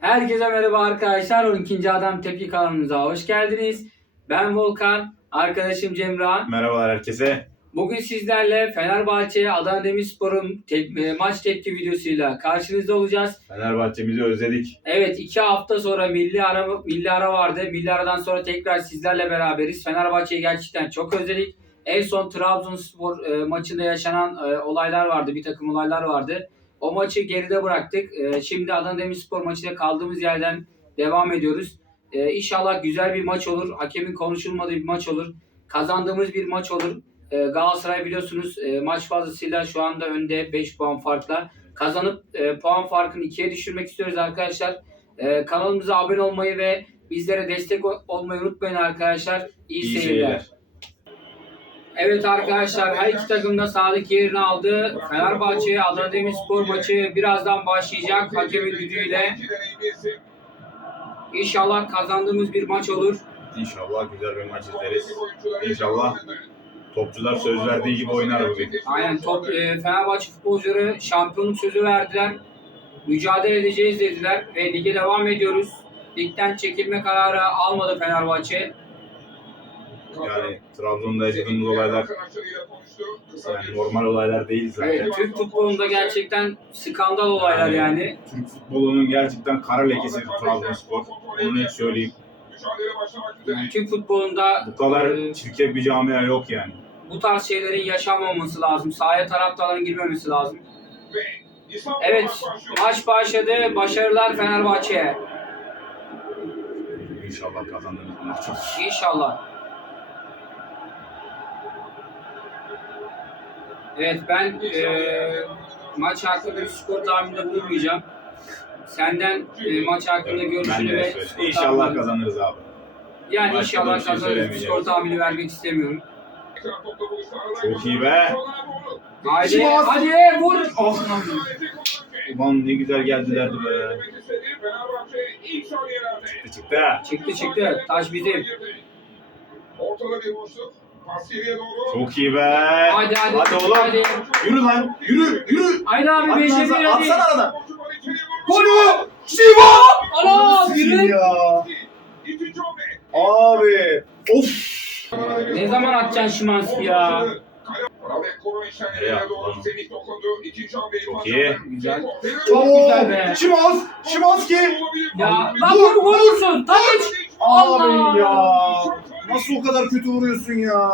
Herkese merhaba arkadaşlar. 12. Adam Tepki kanalımıza hoş geldiniz. Ben Volkan, arkadaşım Cemran. Merhabalar herkese. Bugün sizlerle Fenerbahçe Adana Demirspor'un te- e, maç tepki videosuyla karşınızda olacağız. Fenerbahçe'mizi özledik. Evet iki hafta sonra milli ara, milli ara vardı. Milli aradan sonra tekrar sizlerle beraberiz. Fenerbahçe'yi gerçekten çok özledik. En son Trabzonspor e, maçında yaşanan e, olaylar vardı. Bir takım olaylar vardı. O maçı geride bıraktık. E, şimdi Adana Demirspor maçıyla kaldığımız yerden devam ediyoruz. E, inşallah güzel bir maç olur. Hakemin konuşulmadığı bir maç olur. Kazandığımız bir maç olur. E, Galatasaray biliyorsunuz e, maç fazlasıyla şu anda önde 5 puan farkla. Kazanıp e, puan farkını ikiye düşürmek istiyoruz arkadaşlar. Ee, kanalımıza abone olmayı ve bizlere destek ol- olmayı unutmayın arkadaşlar. İyi, İyi seyirler. seyirler. Evet arkadaşlar her iki takım da sahadaki yerini aldı. Fenerbahçe Adana Demirspor maçı birazdan başlayacak hakemin düdüğüyle. İnşallah kazandığımız bir maç olur. İnşallah güzel bir maç izleriz. İnşallah topçular söz verdiği gibi oynar bugün. Aynen top e, Fenerbahçe futbolcuları şampiyonluk sözü verdiler. Mücadele edeceğiz dediler ve lige devam ediyoruz. Ligden çekilme kararı almadı Fenerbahçe. Yani Trabzon'da yaşadığımız olaylar yani normal olaylar değil zaten. Evet, Türk futbolunda gerçekten skandal olaylar yani. Türk futbolunun gerçekten kara lekesidir Trabzonspor. Onu net söyleyeyim. Yani Türk futbolunda Bu kadar e, çirkef bir camia yok yani. bu tarz şeylerin yaşanmaması lazım. Sahaya taraftarların girmemesi lazım. Evet, maç başladı. Başarılar Fenerbahçe'ye. İnşallah kazandığımız maç olur. İnşallah. Evet ben eee maç hakkında bir skor tahmininde bulunmayacağım. Senden eee, maç hakkında görüşünü ve skor İnşallah tahmini- kazanırız abi. Yani Başka da inşallah bir şey kazanırız. söylemeyeceğim. Skor tahmini vermek istemiyorum. Çok iyi be. Haydi, Sivas! hadi vur. Oh. Ulan ne güzel geldilerdi be. Çıktı çıktı. Çıktı çıktı. Taş bizim. Ortada bir boşluk. Çok iyi be. Hadi hadi. Hadi oğlum. Hadi. Yürü lan. Yürü. Yürü. Haydi abi beşe bir hadi. Atsana aradan. Gol. Şiva. Ana yürü. Ya. Abi. Of. Ne zaman atacaksın Şimanski ya? Çok iyi. Güzel. Çok güzel be. Şimans, Şimanski. Ya lan vur vurursun. Taç. Abi ya. Nasıl o kadar kötü vuruyorsun ya?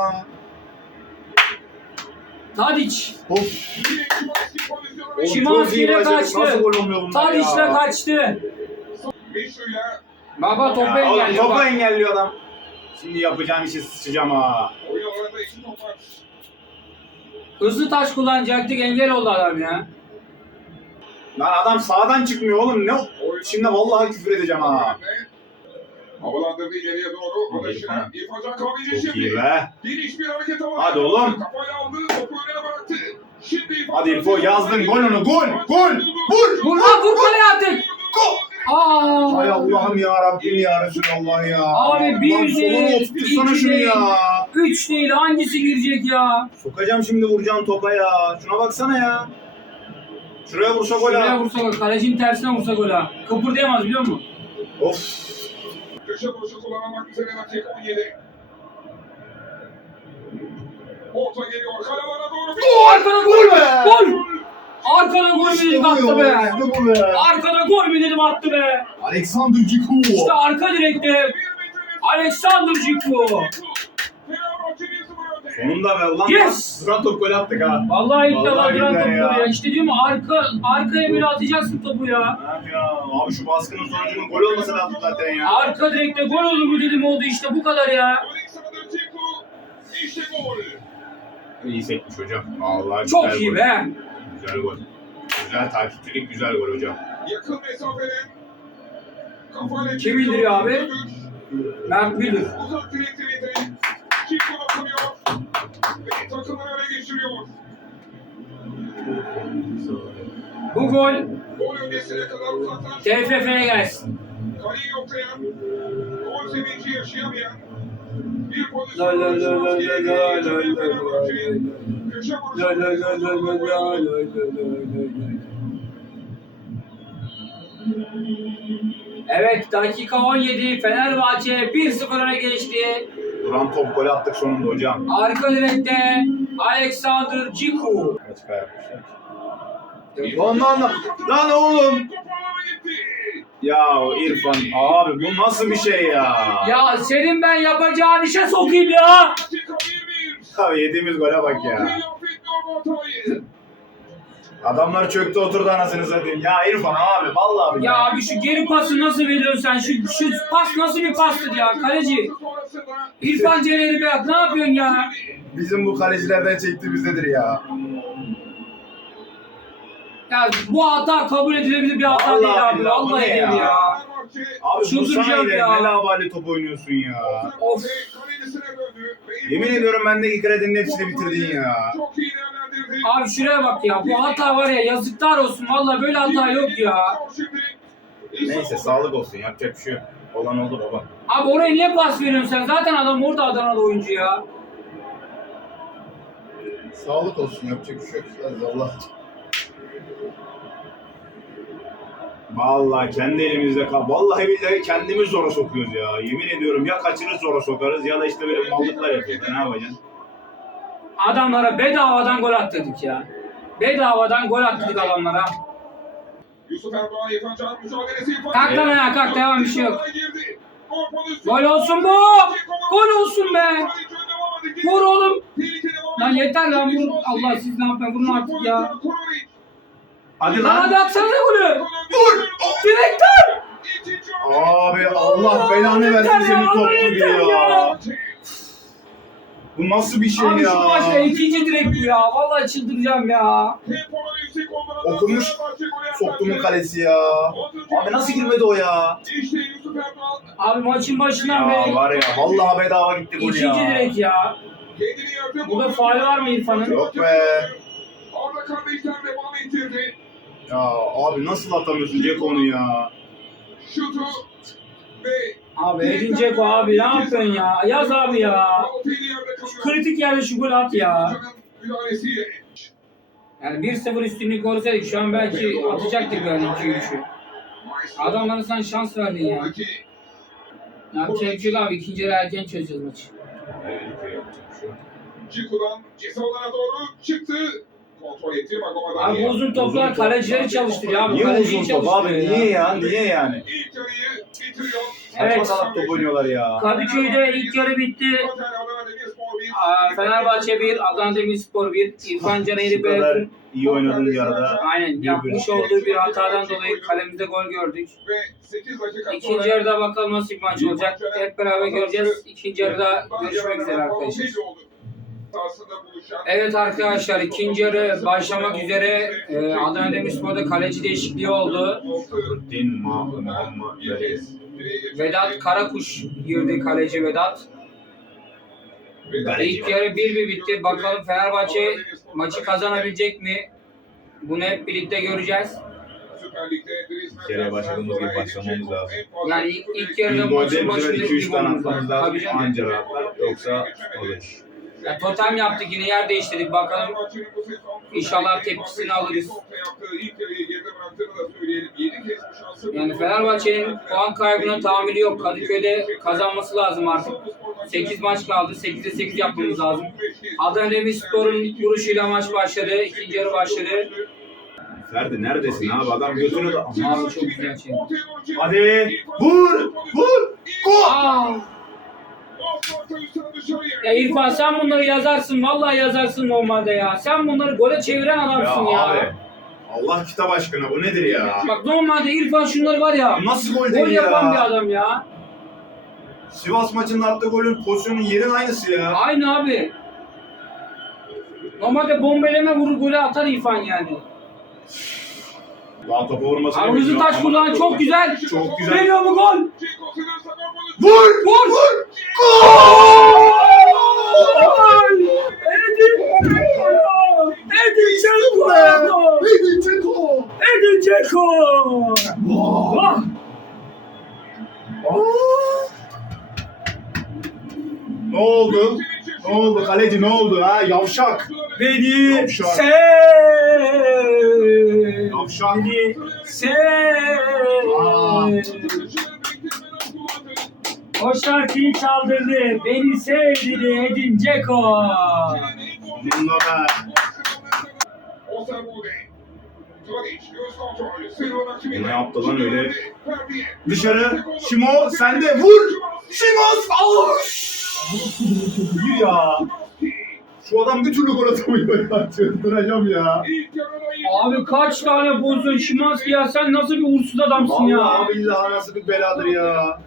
Tadiç. Of. Ve- Oğlum, Şimanski çok iyi ile başladık. kaçtı. Nasıl gol olmuyor bunlar Tadiç'le ya? kaçtı. Baba topu Ya oğlum engelliyor topu bak. engelliyor adam. Şimdi yapacağım işi sıçacağım ha. oyun alanında iki top var. Hızlı taş kullanacaktık engel oldu adam ya. Lan adam sağdan çıkmıyor oğlum. Ne? Şimdi vallahi küfür edeceğim ha. Havalandırdı ileriye doğru. Çok iyi Adaşına falan. İrfan Can Kahveci Çok iyi şimdi. be. Geniş bir hareket var. Hadi oğlum. Kafayla aldı. Topu önüne bıraktı. Şimdi İrfan Hadi İrfo yazdın gol onu gol. Gol. Vur. Vur lan vur kaleye artık. Gol. Aa. Hay Allah'ım ya Rabbim ya Resulallah ya. Abi bir oturtsana iki şunu değil. ya. Üç değil hangisi girecek ya? Sokacağım şimdi vuracağım topa ya. Şuna baksana ya. Şuraya vursa gol Şuraya ha. vursa gol. Kalecinin tersine vursa gol ha. Kıpırdayamaz biliyor musun? Of. Köşe vuruşu kullanamak üzere dakika 17. Orta geliyor. Kalalara doğru. bir- Arkada gol be. Gol. Arkada gol mü dedim attı be. İşte bu be. Arkada gol mü dedim attı be. Alexander Ciku. İşte arka direkte Bir metre Alexander Ciku. Fenerbahçe 1-0 önde. Sonunda be ulan. Yes. Duran top gol attık ha. Vallahi ilk defa Vallahi duran billahi ya. ya. İşte diyorum arka arkaya böyle atacaksın topu ya. Abi ya. Abi şu baskının sonucunun gol olması lazım zaten ya. Arka direkte gol olur mu dedim oldu işte bu kadar ya. İyi sekmiş hocam. Vallahi Çok güzel iyi gol. be. Güzel gol. Güzel takipçilik güzel gol hocam. Kim indiriyor abi? Mert Müldür. Uzak direk direkte. Ciku dokunuyor. Ve takımını öne geçiriyor. Bu gol gol öncesine kadar uzaklaştı. TFF'ye gelsin. Kaleyi yoklayan, gol sevinci yaşayamayan, bir pozisyon oluşturması gerektiği için Fenerbahçe'nin köşe vuruşu Evet dakika 17 Fenerbahçe 1-0 geçti. Duran top golü attık sonunda hocam. Arka direkte Alexander Ciku. Kaç yapmışlar. Lan lan lan. Oğlum. Ya İrfan abi bu nasıl bir şey ya? Ya senin ben yapacağın işe sokayım ya. Dakika 21. Ya yediğimiz gole bak ya. Adamlar çöktü oturdu anasını satayım. Ya İrfan abi vallahi billahi. Ya abi şu geri pası nasıl veriyorsun sen? Şu, şu pas nasıl bir pastır ya kaleci? İrfan Cener'i Beyaz ne yapıyorsun ya? Bizim bu kalecilerden çektiğimizdedir ya. Ya bu hata kabul edilebilir bir hata Vallahi değil abi. billahi, bu Vallahi ne değil ya? ya. Abi bu Çıldıracağım sana ileri ya. ne lavali top oynuyorsun ya. Of. Yemin ediyorum bendeki kredinin hepsini bitirdin ya. Çok iyi. Abi şuraya bak ya. Bu hata var ya yazıklar olsun. Vallahi böyle hata yok ya. Neyse sağlık olsun yapacak bir şey yok. Olan oldu baba. Abi oraya niye pas veriyorsun sen? Zaten adam orada Adana'da oyuncu ya. Sağlık olsun yapacak bir şey yok. Allah. Vallahi kendi elimizde kal. Vallahi billahi kendimiz zora sokuyoruz ya. Yemin ediyorum ya kaçırır zora sokarız ya da işte böyle mallıklar yapıyoruz. Ne yapacaksın? Adamlara bedavadan gol attırdık ya. Bedavadan gol attırdık adamlara. Yusuf Erdoğan İrfan Can mücadelesi İrfan. Kalk lan ayağa kalk devam bir şey yok. Gol olsun bu. Gol olsun be. Vur oğlum. Lan yeter lan vur. Allah siz ne yapmayın vurun artık ya. Hadi Lan hadi lan. atsana golü. Vur. Direkten. Abi Allah belanı versin senin top gibi ya. Bu nasıl bir şey Abi ya? şu maçta ikinci direk bu ya. Vallahi çıldıracağım ya. Okumuş soktumun kalesi ya. Abi nasıl girmedi o ya? Abi maçın başından Ya beri var ya vallahi bedava gitti gol ikinci ya. direk ya. kendini yerde Burada faul var mı İrfan'ın? Yok be. Arda kardeşler devam ettirdi. Ya abi nasıl atamıyorsun Ceko'nu ya? Şutu ve Abi Edin Dzeko abi ne yapıyorsun ya? Yaz abi ya. Kritik yerde şu golü at ya. Yani 1-0 üstünlük olsaydık şu an belki atacaktık yani 2-3'ü. Adamlara sen şans verdin ya. Şey yok abi. İkinci yarı erken çözeceğiz maçı. Ciku'dan ceza doğru çıktı. Kontrol etti Magoma'dan. Abi bu uzun toplar kalecileri çalıştırıyor abi. Niye Kaleciyi uzun top abi? çalıştırıyor Niye ya? Niye yani? İlk yarıyı bitiriyor. Evet. Saçma salak top oynuyorlar ya. Kadıköy'de ilk yarı bitti. Aa, Fenerbahçe 1, Adana Demirspor 1, İrfan Can Bu kadar bir iyi oynadın bir arada. Aynen yapmış olduğu bir hatadan dolayı kalemizde gol gördük. Ve 8 dakika İkinci yarıda bakalım nasıl bir maç olacak. Hep beraber göreceğiz. İkinci yarıda görüşmek üzere arkadaşlar. Evet arkadaşlar ikinci yarı başlamak üzere. Ee, Adana Demirspor'da kaleci değişikliği oldu. Vedat Karakuş girdi kaleci Vedat. İlk yarı 1-1 bitti. Bakalım Fenerbahçe maçı kazanabilecek mi? Bunu hep birlikte göreceğiz. Kere başladığımız gibi başlamamız lazım. Yani ilk, ilk yarıda maçın başında 2-3 iki tane atmamız lazım. Anca rahatlar. Yoksa olur. Ya, totem yaptık yine yer değiştirdik bakalım. İnşallah tepkisini alırız. Yani. Fenerbahçe'nin puan kaybına tahammülü yok. Kadıköy'de kazanması lazım artık. 8 maç kaldı. 8'de 8 yapmamız lazım. Adana Demirspor'un vuruşuyla maç başladı. İkinci yarı başladı. Ferdi neredesin abi? Adam götünü. Abi çok güzel şey. Hadi vur! Vur! Gol! Ya İrfan sen bunları yazarsın. Vallahi yazarsın normalde ya. Sen bunları gole çeviren adamsın ya. abi. Allah kitap aşkına bu nedir ya? Bak normalde İrfan şunları var ya. Nasıl gol Gol değil yapan bir ya? adam ya. Sivas maçında attığı golün pozisyonun yerin aynısı ya. Aynı abi. Normalde bombeleme vurur golü atar İrfan yani. Daha topa vurmasını bilmiyor. taş kullan çok güzel. Çok güzel. Geliyor mu gol? Vur! Vur! Vur! Gol! Edin Dzeko! Edin Dzeko! Edin Dzeko! Edin Dzeko! Ne oldu? Ne oldu kaleci ne oldu ha yavşak. Beni Yavşak. sev. Yavşak. Beni sev. Aa. O şarkıyı çaldırdı. Beni sevdi Edin. Bununla be. Ne yaptı lan öyle? Dışarı. Şimo sen de vur. Şimos. Avuş. Yürü ya. Şu adam bir türlü gol atamıyor ya. Çıldıracağım ya. Abi kaç tane bozdun Şimanski ya sen nasıl bir uğursuz adamsın ya. Vallahi billahi nasıl bir beladır ya.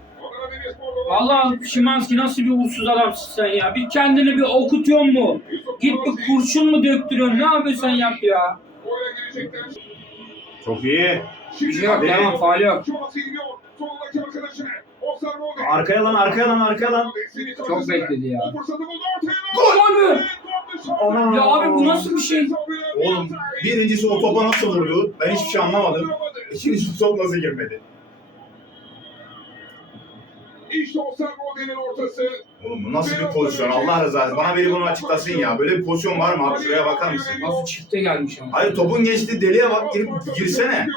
Vallahi Şimanski nasıl bir uğursuz adamsın sen ya. Bir kendini bir okutuyor mu? Git bir kurşun mu döktürüyorsun? Ne yapıyorsun yap ya? Çok iyi. Şey yok tamam faal yok. Arkaya lan arkaya lan arkaya lan. Çok bekledi ya. Gol! Gol mü? Ana. Ya abi bu nasıl bir şey? Oğlum birincisi o topa nasıl vurdu? Ben hiçbir şey anlamadım. İkincisi top nasıl girmedi? İşte o Servode'nin ortası. Oğlum bu nasıl bir pozisyon Allah rızası Bana biri bunu açıklasın ya. Böyle bir pozisyon var mı abi? Şuraya bakar mısın? Nasıl çifte gelmiş ama. Hayır topun geçtiği deliğe bak girip girsene.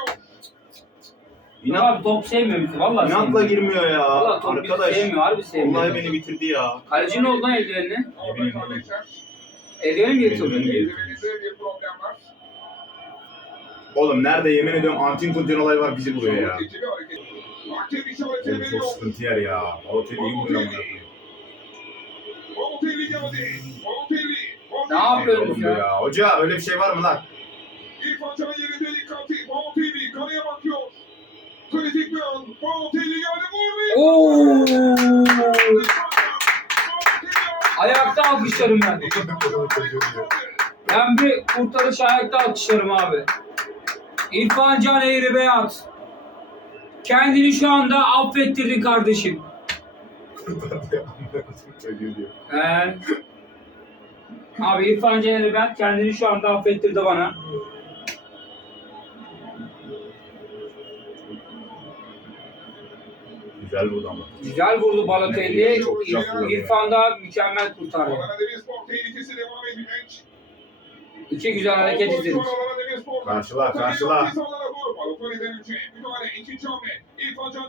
İnan, Abi top sevmiyor bizi valla inatla sevmiyor. girmiyor ya. Valla top bizi Arkadaş. sevmiyor harbi sevmiyor. Vallahi beni bitirdi ya. Kaleci ne oldu lan eldivenine? Yemin ederim. Eldiveni mi yırtıldı? Oğlum nerede yemin ediyorum Antin Kuntin olayı var bizi buluyor ya. Oğlum çok sıkıntı yer ya. Balotelli iyi vuruyor amına koyayım. Balotelli geldi. Balotelli. Ne yapıyorsun? Oğlum bu ya. Hoca öyle bir şey var mı lan? İrfan Can'ın yerinde dikkatli. Balotelli kaleye bakıyor. Kritik bir an. Balotelli geldi. Vurdu. Oo! Balotelli Ayakta alkışlarım ben. Ben bir kurtarış ayakta alkışlarım abi. İrfan Can Eğri Beyat. Kendini şu anda affettirdin kardeşim. He. Abi İrfan Can Eğri Beyat kendini şu anda affettirdi bana. Güzel vurdu ama. Güzel vurdu Balotelli. Çok güzel vurdu. İrfan da mükemmel kurtardı. İki güzel hareket izledik. Karşıla, karşıla.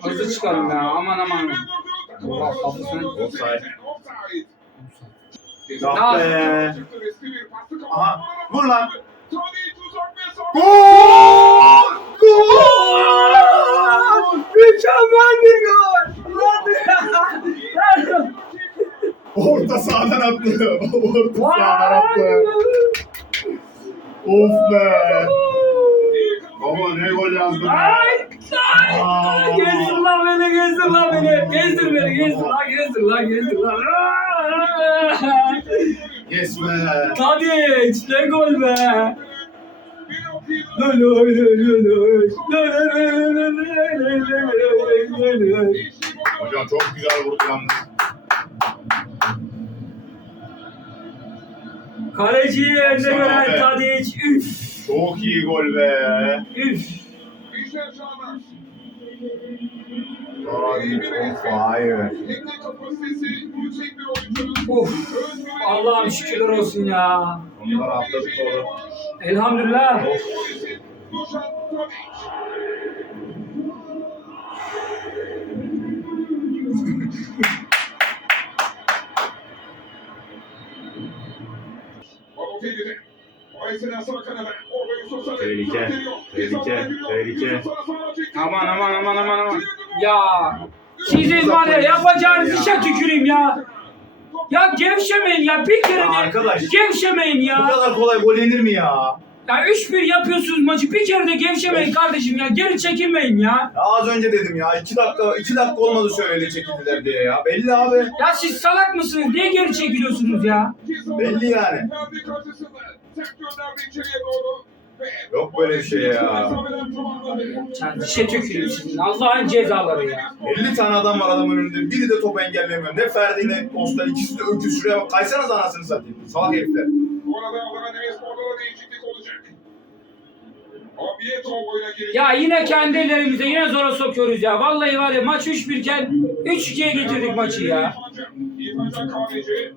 Hızlı çıkalım ya, aman aman. Allah kafasını- Offside. Ah be. Aha, vur lan. Gol! Gol! Gol! Mükemmel bir gol. Orta sahadan attı. Orta sahadan attı. Of be. Baba ne gol yazdı be. Ay. Gezdir lan beni, gezdir lan beni. Gezdir beni, gezdir lan, gezdir lan, gezdir lan. Yes be. Tadiç, ne gol be. Lö lö. Lö lö lö lö lö lö lö lö lö. Hocam çok güzel vurdu yalnız. Önde Baksana gören. Tadiç. Üf, Çok iyi gol be. üf. On fire. Of. Allah'ım şükürler olsun ya. Onlar atladık doğru. Elhamdülillah. Tehlike, tehlike, tehlike. Aman aman aman aman aman. Ya sizin var ya yapacağınız işe tüküreyim ya. Ya gevşemeyin ya bir kere Ya de arkadaş. gevşemeyin Bu ya. kadar kolay gol yenir mi ya? Ya 3-1 yapıyorsunuz maçı bir kere de gevşemeyin kardeşim ya. Geri çekinmeyin ya. Ya az önce dedim ya. iki dakika, iki dakika olmadı söyledi çekildiler diye ya. Belli abi. Ya siz salak mısınız? Niye geri çekiliyorsunuz ya? Belli yani. Yok böyle bir şey ya. Ya dişe tüküreyim sizin. Allah'ın cezaları ya. 50 tane adam var adamın önünde. Biri de top engellemiyor. Ne Ferdi ne Costa. ikisi de öküz. Şuraya bak. Kaysanız anasını satayım. Salak herifler. Bu arada Adana Demirspor'da da değişiklik olacak. Vietto oyuna girecek. Ya yine kendi ellerimize yine zora sokuyoruz ya. Vallahi var ya maç 3-1 iken 3-2'ye getirdik maçı ya. İrfan Kahveci.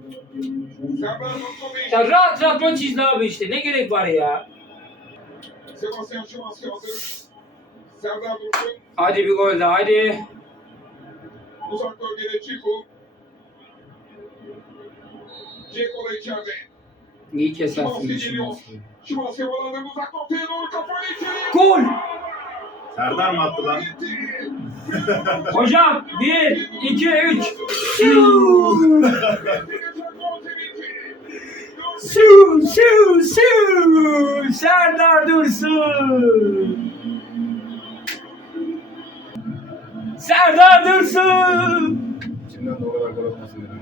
Serdar Dursun Ya rahat rahat maç izle abi işte. Ne gerek var ya? Sebastian Szymanski hazır. Serdar Dursun. Hadi bir gol daha hadi. Uzak bölgede Ciku. Ceko da içeride. İyi kesersin Szymanski. Szymanski havalandırdı uzak noktaya doğru kafayla içeriye. Gol! Serdar mı attı lan? Hocam 1, 2, 3. Su, su, su. Serdar Dursun. Serdar Dursun. İçimden de o kadar gol olmasın dedim.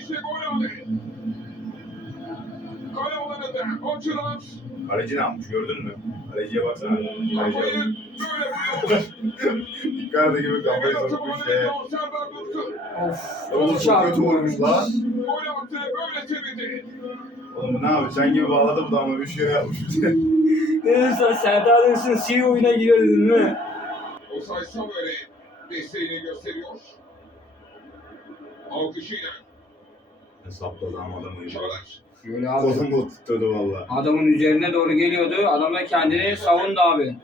İşte gol. Kale alanında Açılan Kaleci ne yapmış gördün mü? Kaleciye baksana. kafayı Kaleciye böyle vuruyor. Icardi gibi kafayı sokmuş şeye. Serdar Dursun. Of. Oğlum çok kötü olmuş lan. Gol attı böyle sevindi. Oğlum bu ne yapıyor? Sen gibi bağladı bu da ama üç yere yapmış. Neyse Serdar Dursun si oyuna giriyor değil mi? Osay Samuel'e desteğini gösteriyor. Alkışıyla Hesapladı ama adamı. Çağlar. Şöyle abi. Kolumu tutturdu valla. Adamın üzerine doğru geliyordu. Adam da kendini savundu abi.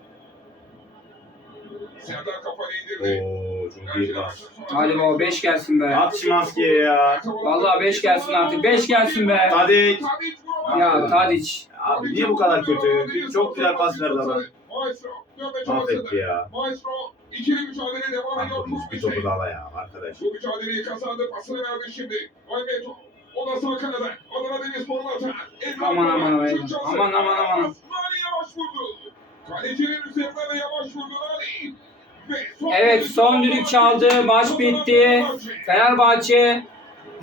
Serdar kafayı indirdi. Oo çok iyi pas. Hadi baba 5 gelsin be. At Şimanski'ye ya. Vallahi 5 gelsin artık. 5 gelsin be. Tadic. Ya Tadic. Abi niye bu kadar kötü? Çok güzel pas verdi adam. Mahvetti ya. Maestro ikili mücadele devam ediyor. Bir topu da ala ya arkadaş. Bu mücadeleyi kazandı. Pasını verdi şimdi. Alberto. O da sağ kanada. Adana Demirspor'un atağı. Aman, aman, aman. Aman, aman, aman. Nani yavaş vurdu. Kalecinin üzerinden de yavaş vurdu Nani. Evet son düdük çaldı. Maç bitti. Fenerbahçe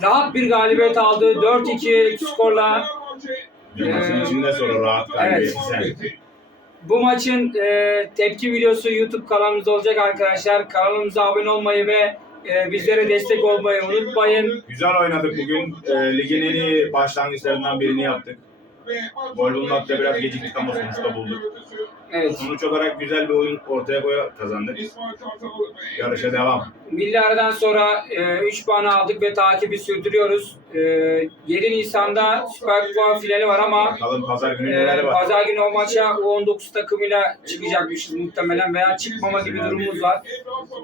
rahat bir galibiyet aldı. 4-2 skorla. Maçın Ee, içinde sonra rahat evet. kaybetsin. Bu maçın e, tepki videosu YouTube kanalımızda olacak arkadaşlar. Kanalımıza abone olmayı ve e, bizlere destek olmayı unutmayın. Güzel oynadık bugün. Ee, ligin en iyi başlangıçlarından birini yaptık. Gol bulmakta biraz geciktik ama sonuçta bulduk. Evet. Sonuç olarak güzel bir oyun ortaya koya kazandık. Yarışa devam. Milli aradan sonra 3 puan aldık ve takibi sürdürüyoruz. E, 7 Nisan'da Süper Kupa finali var ama Bakalım pazar günü e, neler var. pazar günü o maça U19 takımıyla çıkacakmışız muhtemelen veya çıkmama gibi durumumuz var.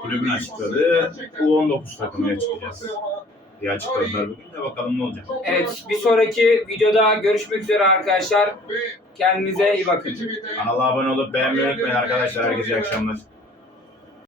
Kulübün açıkladı. U19 takımıyla çıkacağız. Diye açıkladılar bugün de bakalım ne olacak. Evet bir sonraki videoda görüşmek üzere arkadaşlar. Kendinize iyi bakın. Kanala abone olup beğenmeyi unutmayın arkadaşlar. Herkese iyi akşamlar.